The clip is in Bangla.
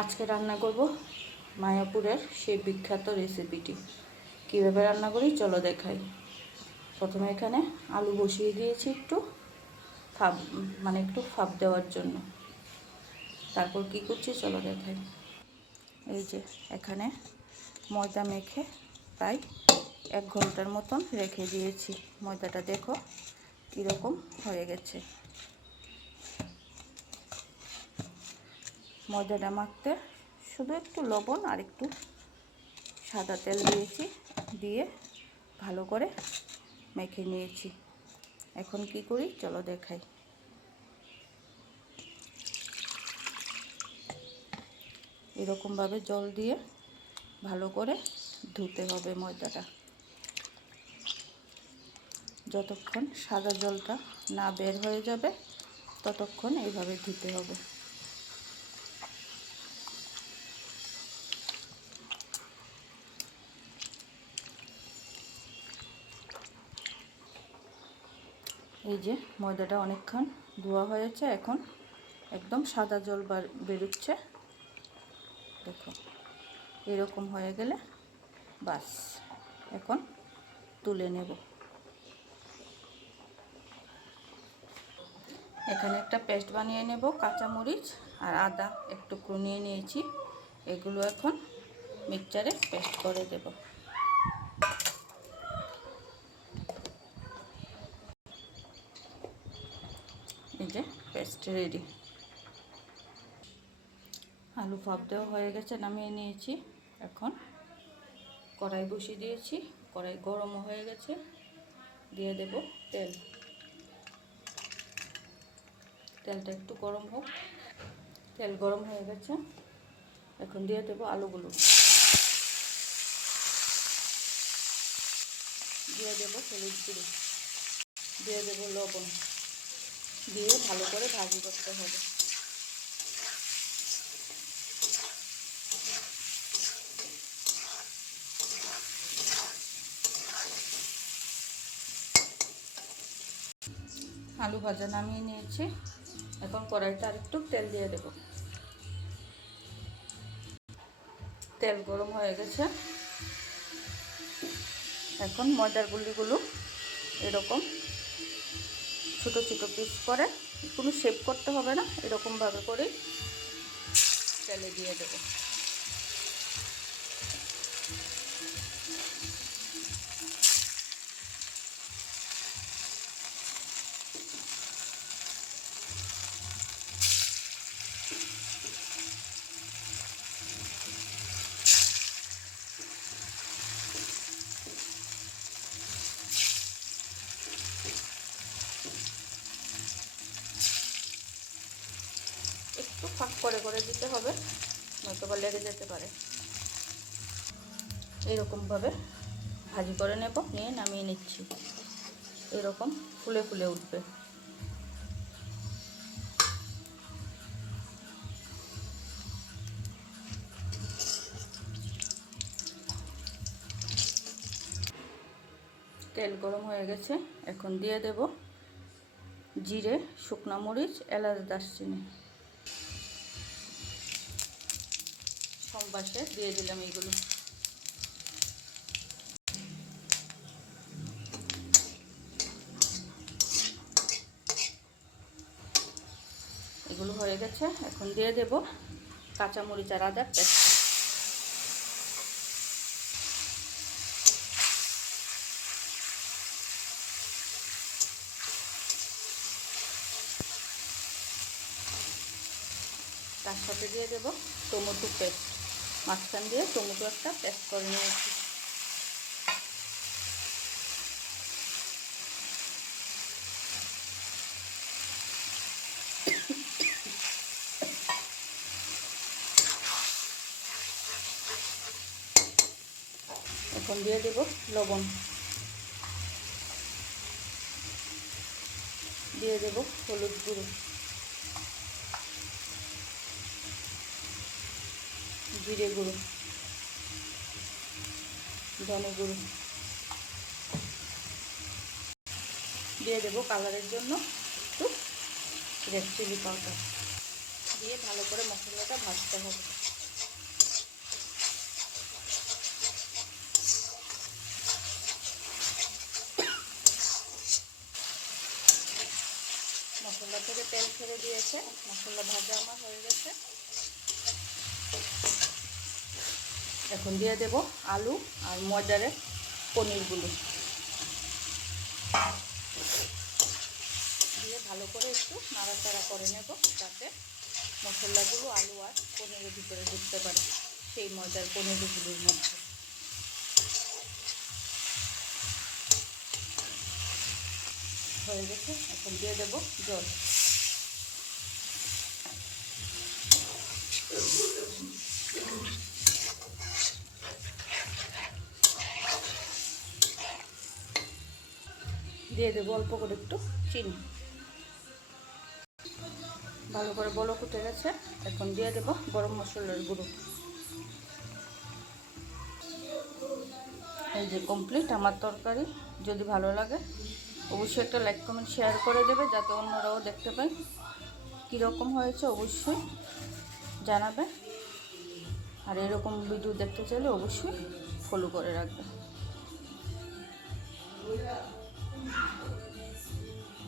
আজকে রান্না করব মায়াপুরের সেই বিখ্যাত রেসিপিটি। কীভাবে রান্না করি চলো দেখাই। প্রথমে এখানে আলু বসিয়ে দিয়েছি একটু ফাঁপ দেওয়ার জন্য। তারপর কি করছি চলো দেখাই। এই যে এখানে ময়দা মেখে প্রায় 1 ঘন্টার মতন রেখে দিয়েছি। ময়দাটা দেখো কীরকম হয়ে গেছে। ময়দাটা মাখতে শুধু একটু লবণ আর একটু সাদা তেল দিয়েছি, দিয়ে ভালো করে মেখে নিয়েছি। এখন কি করি চলো দেখাই। এরকমভাবে জল দিয়ে ভালো করে ধুতে হবে ময়দাটা। যতক্ষণ সাদা জলটা না বের হয়ে যাবে ততক্ষণ এইভাবে ধুতে হবে। এই যে ময়দাটা অনেকক্ষণ ধোয়া হয়েছে, এখন একদম সাদা জল বেরোচ্ছে। দেখো এরকম হয়ে গেলে বাস, এখন তুলে নেব। এখানে একটা পেস্ট বানিয়ে নেব। কাঁচামরিচ আর আদা একটু নিয়ে নিয়েছি, এগুলো এখন মিক্সচারে পেস্ট করে দেব। এই যে পেস্ট রেডি। আলু ভাপ দেওয়া হয়ে গেছে, নামিয়ে নিয়েছি। এখন কড়াই বসিয়ে দিয়েছি, কড়াই গরম হয়ে গেছে, দিয়ে দেব তেল। তেলটা একটু গরম হোক। তেল গরম হয়ে গেছে, এখন দিয়ে দেব আলুগুলো। দিয়ে দেব হলুদ গুঁড়ো, দিয়ে দেব লবণ, দিয়ে ভালো করে ভাজি করতে হবে। আলু ভাজা নামিয়ে নিয়েছি, এখন কড়াইতে আরেকটু তেল দিয়ে দেব। তেল গরম হয়ে গেছে, এখন ময়দার গুলিগুলো এরকম ছোট ছোট পিস করে, কোনো শেপ করতে হবে না, এরকমভাবে করে তেলে দিয়ে দেব। একটু ফাঁক করে করে দিতে হবে, নয়তোবা লেগে যেতে পারে। এরকমভাবে ভাজি করে নেব, নিয়ে নামিয়ে নিচ্ছি। এরকম ফুলে ফুলে উঠবে। তেল গরম হয়ে গেছে, এখন দিয়ে দেব জিরে, শুকনো মরিচ, এলাচ, দারচিনি। সম্বাসে দিয়ে দিলাম এগুলো। এগুলো হয়ে গেছে, এখন দিয়ে দেব কাঁচামরিচ আর আদার পেস্ট। তার সাথে দিয়ে দেব টমেটো পেস্ট। মাঝখান দিয়ে টমেটো একটা পেস্ট করে নিয়েছি। এখন দিয়ে দেব লবণ, দিয়ে দেব হলুদ গুঁড়ো, জিরে গুঁড়ো, ধনে গুঁড়ো, দিয়ে দেব কালারের জন্য একটু রেড চিলি পাউডার। দিয়ে ভালো করে মশলাটা ভাজতে হবে। তেল ছেড়ে দিয়েছে, মশলা ভাজা আমার হয়ে গেছে। এখন দিয়ে দেব আলু আর ময়দারে পনিরগুলো দিয়ে ভালো করে একটু নাড়াচাড়া করে নেব, যাতে মশলাগুলো আলু আর পনিরের ভিতরে ঢুকতে পারে সেই ময়দার পনিরগুলোর মধ্যে। হয়ে গেছে, এখন দিয়ে দেব জল। দিয়ে দেবো অল্প করে একটু চিনি। ভালো করে বলক উঠে গেছে, এখন দিয়ে দেবো গরম মশলার গুঁড়ো। এই যে কমপ্লিট আমার তরকারি। যদি ভালো লাগে অবশ্যই একটা লাইক কমেন্ট শেয়ার করে দেবে, যাতে অন্যরাও দেখতে পায় কীরকম হয়েছে। অবশ্যই জানাবে, আর এরকম ভিডিও দেখতে চাইলে অবশ্যই ফলো করে রাখবে।